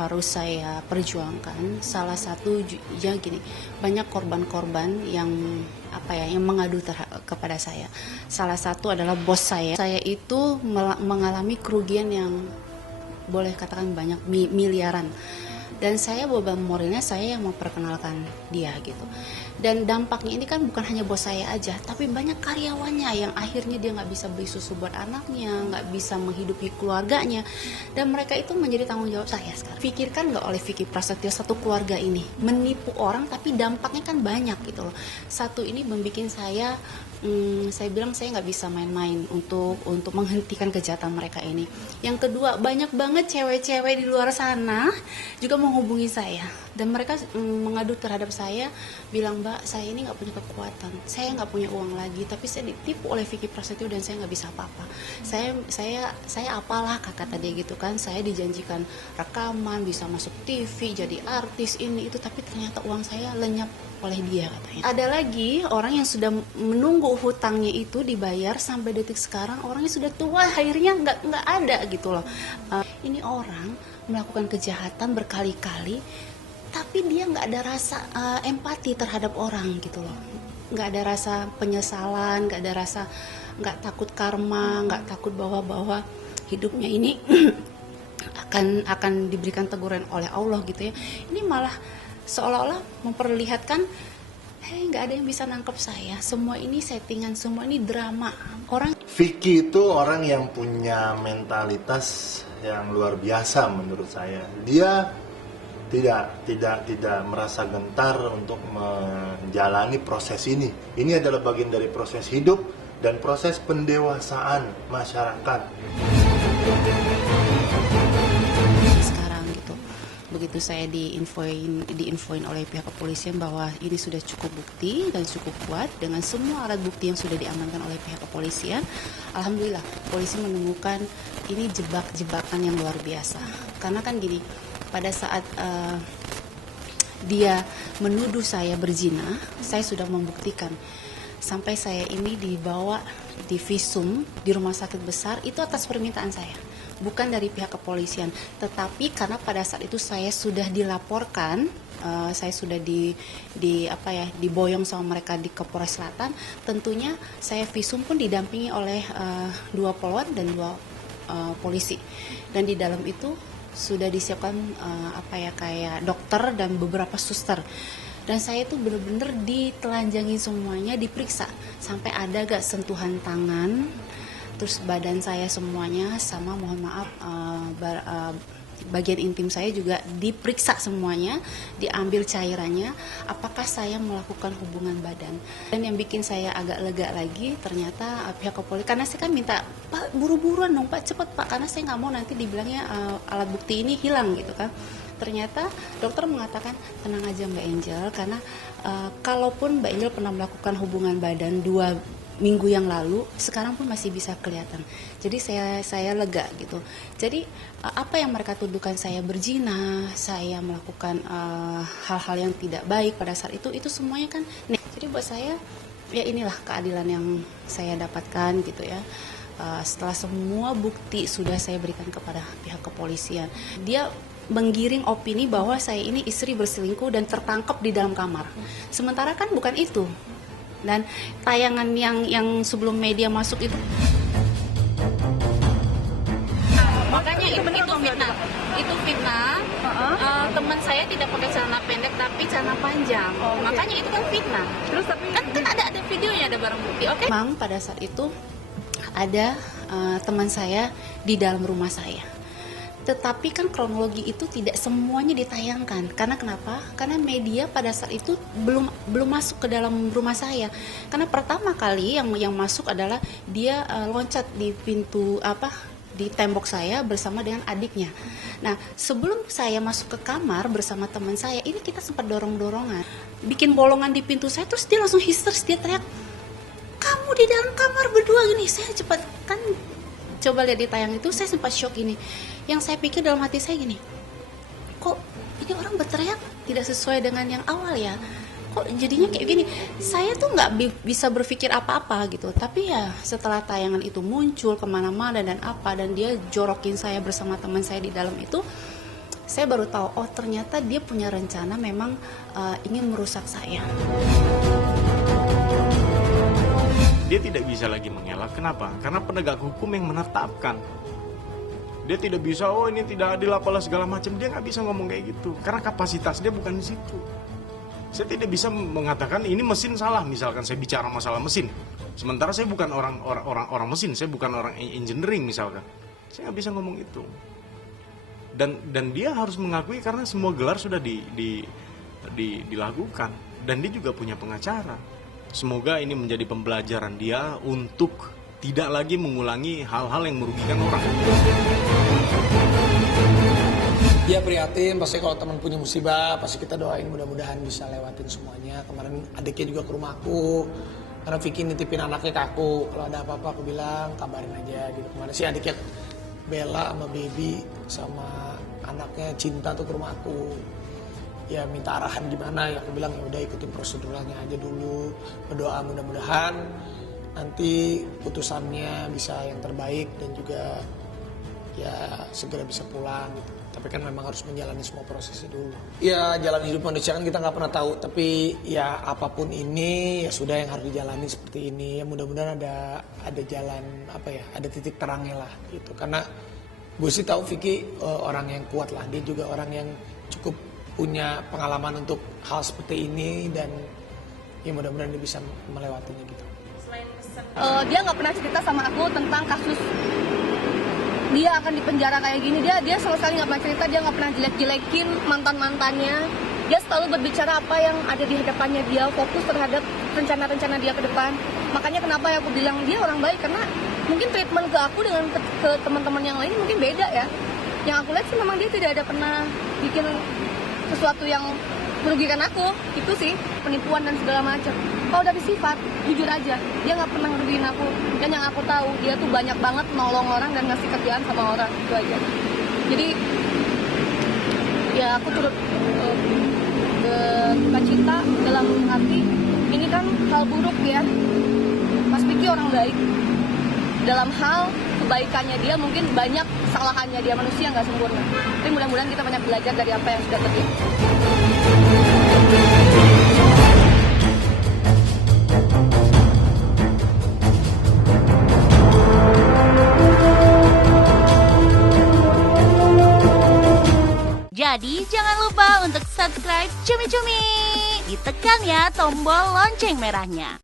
harus saya perjuangkan. Salah satu ya gini, banyak korban-korban yang yang mengadu kepada saya. Salah satu adalah bos saya. Saya itu mengalami kerugian yang boleh katakan banyak, miliaran. Dan saya beban moralnya saya yang memperkenalkan dia gitu. Dan dampaknya ini kan bukan hanya bos saya aja, tapi banyak karyawannya yang akhirnya dia nggak bisa beli susu buat anaknya, nggak bisa menghidupi keluarganya, dan mereka itu menjadi tanggung jawab saya sekarang. Pikirkan nggak oleh Vicky Prasetyo satu keluarga ini menipu orang, tapi dampaknya kan banyak gitu loh. Satu ini membuat saya bilang saya nggak bisa main-main untuk menghentikan kejahatan mereka ini. Yang kedua, banyak banget cewek-cewek di luar sana juga menghubungi saya dan mereka mengadu terhadap saya, bilang, Mbak, saya ini nggak punya kekuatan, saya nggak punya uang lagi, tapi saya ditipu oleh Vicky Prasetyo dan saya nggak bisa apa-apa. Saya apalah kata dia gitu kan, saya dijanjikan rekaman, bisa masuk TV, jadi artis ini itu, tapi ternyata uang saya lenyap oleh dia katanya. Ada lagi orang yang sudah menunggu hutangnya itu dibayar sampai detik sekarang, orangnya sudah tua, akhirnya nggak ada gitu loh. Ini orang melakukan kejahatan berkali-kali, tapi dia nggak ada rasa empati terhadap orang gitu loh. Nggak ada rasa penyesalan, nggak takut karma, nggak takut bahwa hidupnya ini akan diberikan teguran oleh Allah gitu ya. Ini malah seolah-olah memperlihatkan, nggak ada yang bisa nangkep saya, semua ini settingan, semua ini drama. Vicky itu orang yang punya mentalitas yang luar biasa menurut saya. Dia tidak merasa gentar untuk menjalani proses ini. Ini adalah bagian dari proses hidup dan proses pendewasaan masyarakat. Begitu saya diinfoin oleh pihak kepolisian bahwa ini sudah cukup bukti dan cukup kuat dengan semua alat bukti yang sudah diamankan oleh pihak kepolisian, alhamdulillah polisi menemukan ini jebakan yang luar biasa. Karena kan gini, pada saat dia menuduh saya berzina, saya sudah membuktikan. Sampai saya ini dibawa di visum di rumah sakit besar itu atas permintaan saya, bukan dari pihak kepolisian. Tetapi karena pada saat itu saya sudah dilaporkan, saya sudah diboyong sama mereka di Polres Selatan, tentunya saya visum pun didampingi oleh 2 polwan dan 2 polisi. Dan di dalam itu sudah disiapkan kayak dokter dan beberapa suster. Dan saya itu benar-benar ditelanjangi semuanya, diperiksa sampai ada gak sentuhan tangan, terus badan saya semuanya, sama mohon maaf bagian intim saya juga diperiksa semuanya, diambil cairannya, apakah saya melakukan hubungan badan. Dan yang bikin saya agak lega lagi, ternyata pihak kepolisian, karena saya kan minta, Pak buru-buruan dong Pak, cepet Pak, karena saya nggak mau nanti dibilangnya alat bukti ini hilang gitu kan. Ternyata dokter mengatakan, tenang aja Mbak Angel, karena kalaupun Mbak Angel pernah melakukan hubungan badan 2 minggu yang lalu, sekarang pun masih bisa kelihatan. Jadi saya lega gitu. Jadi apa yang mereka tuduhkan saya berzina, saya melakukan hal-hal yang tidak baik pada saat itu semuanya kan. Jadi buat saya ya inilah keadilan yang saya dapatkan gitu ya. Setelah semua bukti sudah saya berikan kepada pihak kepolisian, dia menggiring opini bahwa saya ini istri berselingkuh dan tertangkap di dalam kamar. Sementara kan bukan itu. Dan tayangan yang sebelum media masuk itu, makanya itu fitnah. Itu fitnah. Teman saya tidak pakai celana pendek tapi celana panjang. Makanya itu kan fitnah. Terus tapi kan ada videonya, ada barang bukti. Oke. Memang pada saat itu ada teman saya di dalam rumah saya. Tetapi kan kronologi itu tidak semuanya ditayangkan. Karena kenapa? Karena media pada saat itu belum masuk ke dalam rumah saya. Karena pertama kali yang masuk adalah dia loncat di pintu di tembok saya bersama dengan adiknya. Nah, sebelum saya masuk ke kamar bersama teman saya, ini kita sempat dorong-dorongan, bikin bolongan di pintu saya, terus dia langsung histeris, dia teriak, "Kamu di dalam kamar berdua gini." Saya cepat kan coba lihat di tayang itu, saya sempat shock ini. Yang saya pikir dalam hati saya gini, kok ini orang berteriak tidak sesuai dengan yang awal ya, kok jadinya kayak gini. Saya tuh nggak bisa berpikir apa-apa gitu. Tapi ya setelah tayangan itu muncul kemana-mana dan dia jorokin saya bersama teman saya di dalam itu, saya baru tahu, oh ternyata dia punya rencana memang ingin merusak saya. Dia tidak bisa lagi mengelak. Kenapa? Karena penegak hukum yang menetapkan. Dia tidak bisa, oh ini tidak adil apalah segala macam. Dia nggak bisa ngomong kayak gitu. Karena kapasitas dia bukan di situ. Saya tidak bisa mengatakan ini mesin salah. Misalkan saya bicara masalah mesin. Sementara saya bukan orang mesin. Saya bukan orang engineering misalkan. Saya nggak bisa ngomong itu. Dan dia harus mengakui karena semua gelar sudah dilakukan. Dan dia juga punya pengacara. Semoga ini menjadi pembelajaran dia untuk tidak lagi mengulangi hal-hal yang merugikan orang. Dia prihatin, pasti kalau teman punya musibah, pasti kita doain mudah-mudahan bisa lewatin semuanya. Kemarin adiknya juga ke rumahku, karena Vicky nitipin anaknya ke aku. Kalau ada apa-apa aku bilang kabarin aja gitu. Kemarin sih adiknya Bella sama Baby sama anaknya Cinta tuh ke rumahku. Ya minta arahan gimana, ya aku bilang ya udah ikutin proseduralnya aja dulu. Berdoa mudah-mudahan nanti putusannya bisa yang terbaik dan juga ya segera bisa pulang gitu. Tapi kan memang harus menjalani semua prosesnya dulu. Ya jalan hidup manusia kan kita nggak pernah tahu. Tapi ya apapun ini ya sudah yang harus dijalani seperti ini. Ya mudah-mudahan ada jalan apa ya, ada titik terangnya lah gitu. Karena gue sih tahu Vicky orang yang kuat lah. Dia juga orang yang cukup punya pengalaman untuk hal seperti ini dan ya mudah-mudahan dia bisa melewatinya gitu. Dia nggak pernah cerita sama aku tentang kasus dia akan dipenjara kayak gini. Dia sama sekali nggak pernah cerita. Dia nggak pernah jelek-jelekin mantannya. Dia selalu berbicara apa yang ada di hadapannya. Dia fokus terhadap rencana-rencana dia ke depan. Makanya kenapa ya aku bilang dia orang baik, karena mungkin treatment ke aku dengan ke teman-teman yang lain mungkin beda ya. Yang aku lihat sih memang dia tidak ada pernah bikin sesuatu yang merugikan aku. Itu sih penipuan dan segala macam. Kalau dari sifat, jujur aja, dia nggak pernah ngerugiin aku. Dan yang aku tahu, dia tuh banyak banget nolong orang dan ngasih kerjaan sama orang. Itu aja. Jadi, ya aku turut berduka cita dalam hati. Ini kan hal buruk ya. Mas Vicky orang baik. Dalam hal kebaikannya dia mungkin banyak kesalahannya, dia manusia nggak sempurna. Tapi mudah-mudahan kita banyak belajar dari apa yang sudah terjadi. Jadi jangan lupa untuk subscribe Cumi Cumi. Ditekan ya tombol lonceng merahnya.